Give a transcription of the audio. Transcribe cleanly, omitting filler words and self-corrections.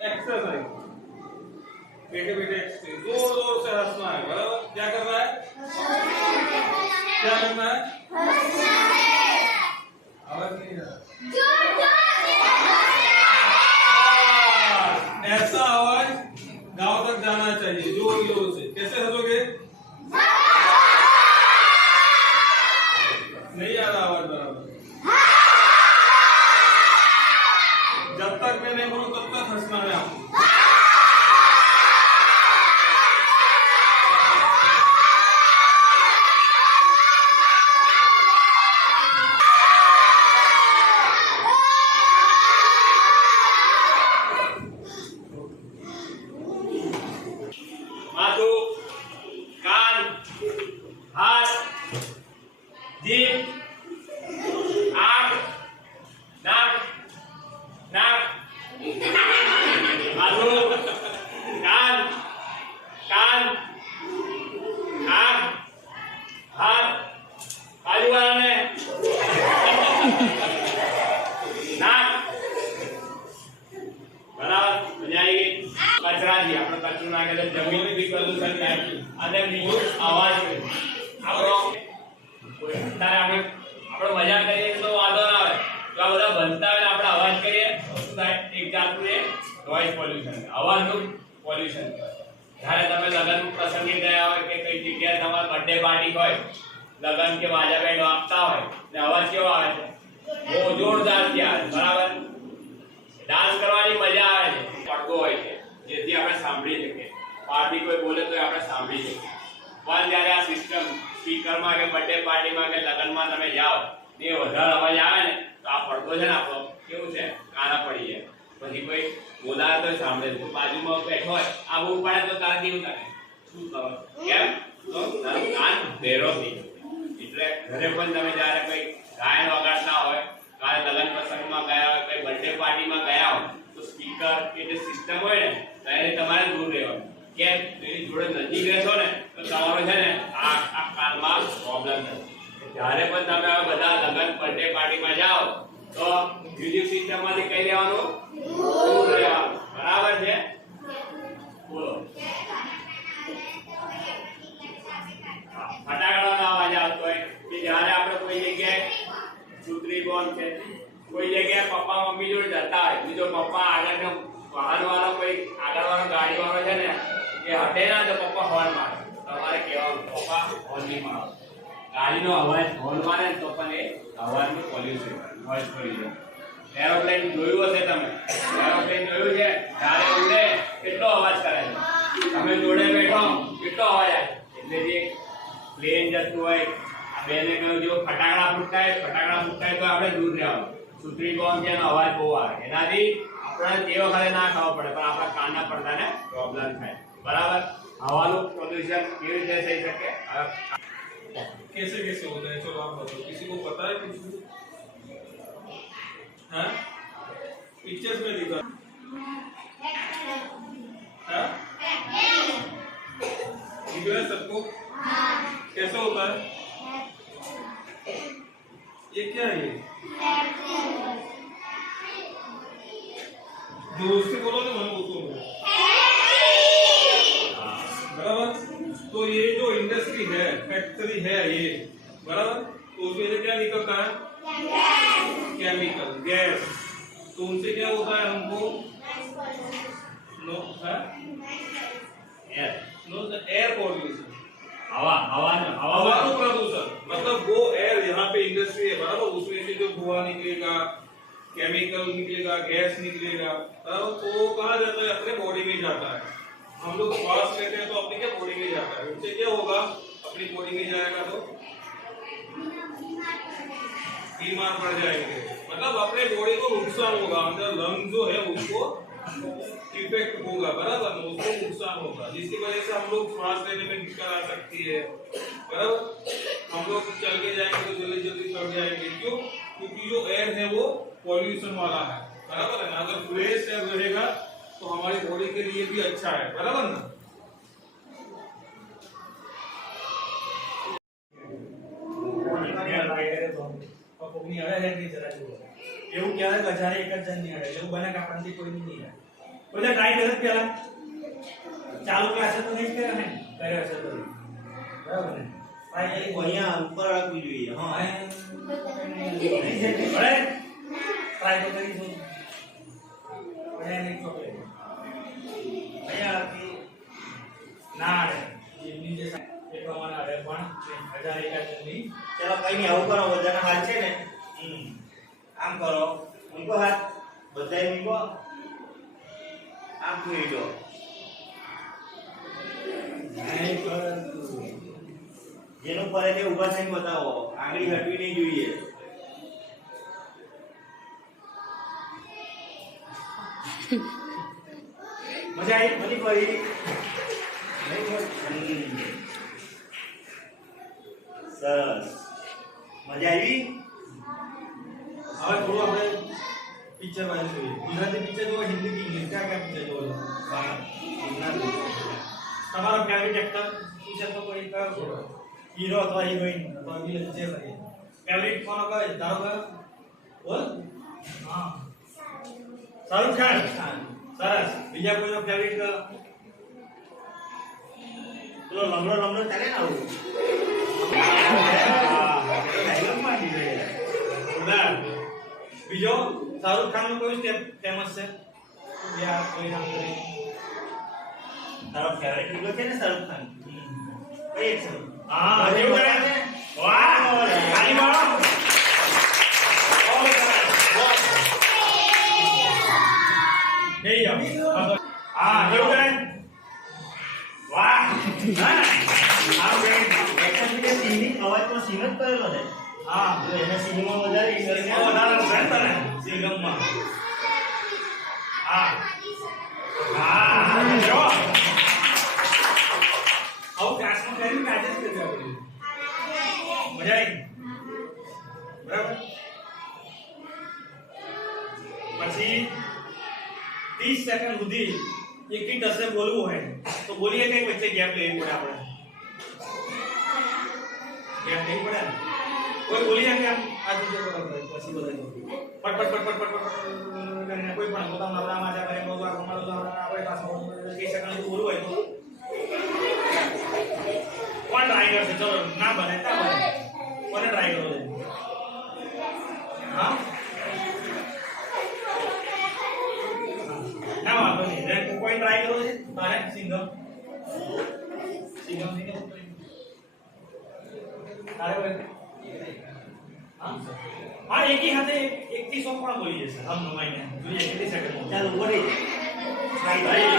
Exercise, बैठे बैठे exercise, जोर जोर से हंसना है, बराबर? क्या करना है? क्या करना है? आवाज नहीं आ रहा। ऐसा आवाज गांव तक जाना चाहिए, जोर जोर से। कैसे हंसोगे? नहीं आ रहा आवाज बराबर। जब तक मैं नहीं बोलूं तब तक हंसना है आपको। माथुं, कान, हाथ, जीभ, आंख, नाक, माथुं, कान, आंख, हाथ, बाजू वालाने नाक, बराबर મજા આવી ગઈ? કચરાથી આપણે કચરો નાખે તો જમીન બી પ્રદૂષણ થાય અને બીજો અવાજ આપણો અત્યારે આપણે મજા કરીએ તો વાંધો ના આવે, તો આ બધા બનતા હોય આપણે અવાજ કરીએ તો શું થાય? એક જાતનું એ નોઇઝ પોલ્યુશન, અવાજનું પોલ્યુશન કહેવાય. જ્યારે તમે લગ્ન પ્રસંગે ગયા હોય કે કઈ જગ્યાએ તમારે બર્થડે પાર્ટી હોય, લગ્ન કે વાજા બેન્ડ વાગતા હોય ને અવાજ કેવો આવે છે? બહુ જોરદારથી આવે, બરાબર? ડાન્સ કરવાની મજા આવે છે, પડદો હોય છે જેથી આપણે સાંભળી શકીએ, બહારથી કોઈ બોલે તો આપણે સાંભળી શકીએ. પણ જ્યારે આ સિસ્ટમ સ્પીકરમાં કે બર્થડે પાર્ટીમાં કે લગ્નમાં તમે જાઓ ને વધારે અવાજ આવે ને તો આ પડદો છે ને આપણો કેવું છે? કાના પડી જાય. પછી કોઈ બોલાવે તો સાંભળે છે, બાજુમાં બેઠો હોય આ બહુ પડે તો તારે કેવું થાય? શું ખબર કેમ? તો તારું કાન ભેરો થઈ જાય. એટલે ઘરે પણ તમે જ્યારે કોઈ ગાયન વગાડતા હોય, કાલે લગ્ન પ્રસંગમાં ગયા હોય, કોઈ બર્થડે પાર્ટીમાં ગયા હોય તો સ્પીકર કે જે સિસ્ટમ હોય ને તેને તમારે દૂર રહેવાનું. કેમ? એની જોડે નજીક રહેશો ને તો તમારો છે ને આ કાનમાં પ્રોબ્લેમ થશે. જ્યારે પણ તમે આ બધા લગ્ન બર્થડે પાર્ટીમાં જાઓ તો મ્યુઝિક સિસ્ટમમાંથી કઈ લેવાનું? દૂર રહેવાનું, બરાબર છે? બોલો. ફટાકડાનો અવાજ આવતો હોય કે જ્યારે આપણે કોઈ જગ્યાએ સુત્રી બોમ્બ છે, કોઈ જગ્યાએ પપ્પા મમ્મી જોડે જતા હોય, બીજો પપ્પા આગળનો વાહન વાળો કોઈ આગળ વાળો ગાડી વાળો છે ને એ હટે ના તો પપ્પા હોર્ન મારે. તમારે કહેવાનું પપ્પા હોર્ન નહીં મારો. ગાડીનો અવાજ હોર્ન મારે તો પણ એ અવાજનું પોલ્યુશન નોઇઝ કરી જાય. એરોપ્લેન જોયું હશે તમે? એરોપ્લેન જોયું છે? જ્યારે ઉડે કેટલો અવાજ કરે છે, તમે જોડે બેઠો કેટલો અવાજ આવે. એટલે જે પ્લેન જતું હોય, બેને કહ્યું જો ફટાકડા ફૂટતા હોય તો આપણે દૂર રહેવાનું. સુત્રી બોમ્બ જેનો અવાજ બહુ આવે, એનાથી આપણે તે વખતે ના ખાવા પડે પણ આપણા કાનના પડદાને પ્રોબ્લેમ થાય, બરાબર? હવાનું પ્રદૂષણ કેવી રીતે થઈ શકે? कैसे कैसे होता है? चलो आप बताओ, किसी को पता है कुछ? हाँ, पिक्चर्स में दिखा। हाँ, दिख रहा है सबको? कैसा होता है ये? क्या है ये? जोर से बोलो तो मन उसको बराबर. तो ये जो इंडस्ट्री है, फैक्ट्री है ये, बराबर? तो उसमें से क्या निकलता है? Chemical, gas. तो उनसे क्या होता है हमको? नो एयर पॉल्यूशन, हवा प्रदूषण. मतलब वो एयर यहाँ पे इंडस्ट्री है, बराबर? उसमें से जो धुआं निकलेगा, केमिकल निकलेगा, गैस निकलेगा, बराबर? तो वो कहाँ जाता है? अपने बॉडी में जाता है. हम लोग श्वास लेते हैं तो अपनी क्या बॉडी में जाता है. उससे क्या होगा? अपनी बॉडी में जाएगा तो बीमार पड़ जाएंगे. मतलब अपने बॉडी को नुकसान होगा, अंदर लंग जो है उसको इफेक्ट होगा, बराबर? उसको नुकसान होगा, जिसकी वजह से हम लोग श्वास लेने में दिक्कत आ सकती है, बराबर? हम लोग चल के जाएंगे तो जल्दी जल्दी थक जाएंगे. क्यों? क्योंकि जो एयर है वो पॉल्यूशन वाला है, बराबर है ना? अगर फ्रेश एयर रहेगा तो हमारी बॉडी के लिए भी अच्छा है, बराबर ना? એવું ક્યારે ગજારે એક જ જણ નહીં હડે, એવું બને કે આપણથી કોઈ નહીં હડે. બધા ટ્રાય કર્યો પહેલા ચાલુ ક્લાસ તો નહીં કર્યો ને કર્યો છે તો બરાબર ને ટ્રાય કરી અહીંયા ઉપર રાખવું જોઈએ હા બરાબર ટ્રાય તો કરી જો અહીંયા નહીં ચોકલેટ અહીંયા કે ના રે એની જે એ પ્રમાણે આવે પણ 1001 ની ચલો કઈ નહીં આવું કરો બધાના હાથ છે ને આમ કરો મૂકો હાથ બધાય મૂકો આમ ફેરી દો જેનું પડે તે ઊભા થઈને બતાવો આંગળી હટવી નહીં જોઈએ મજા આવી બધી પડી સરસ મજા આવી હવે થોડું આપણે પિક્ચર વાળું જોઈએ ગુજરાતી પિક્ચર જોવો હિન્દી કે ઇંગ્લિશ કયા પિક્ચર જોવો તમારો ફેવરિટ એક્ટર શું છે તો કોઈ કયો છો હીરો અથવા હિરોઈન અથવા વિલન છે ભાઈ ફેવરિટ કોનો કયો તારો કયો બોલ હા શાહરુખ ખાન સરસ બીજા કોઈનો ફેવરિટ પેલો લમડો લમડો ચાલે ને આવું બીજો શાહરુખ ખાન નું કોઈ સ્ટેપ ફેમસ છે યાર કોઈ નામ નહીં તારો ફેવરેટ હીરો છે ને શાહરુખ ખાન કઈ એક્શન હા જેવું કરે છે વાહ ખાલી મારો નહીં જાવ હા જેવું કરે વાહ હા એક્શન કે સિંગિંગ અવાજ પણ સિંગ જ કરેલો ને હા જો એને સિંગમાં વધારે ઇન્ટરેસ્ટ વધારે છે તને સિંગમમાં હા હા જો આવું ક્લાસમાં કરીને કાજે જ કરજો મજા આવી બરાબર પછી 30 સેકન્ડ સુધી એકથી 10 બોલવું હોય તો બોલીએ કઈ વચ્ચે ગેપ લેવી પડે આપણે ગેપ નહીં પડે ને કોઈ બોલી શકે આમ આ રીતે બરાબર પછી બધા પટ પટ પટ પટ પટ કરીને કોઈ પણ પોતાનું નવરા માજા કરે મોગા કમાડો તો આપણે પાછો 30 સેકન્ડ બોલવું હોય તો કોણ ટ્રાય કરશે ચલો ના બને તા બને કોને ટ્રાય કરો છે હા ના વાંધો નહીં રે કોઈ ટ્રાય કરો છે તારે સિંગમ સિંગમ તારે કોઈ હા એકી હાથે એક થી 100 પણ બોલી જશે હમ નમાઈને જોઈએ કેટલી સેકન્ડ ચાલ ઉપર ભાઈ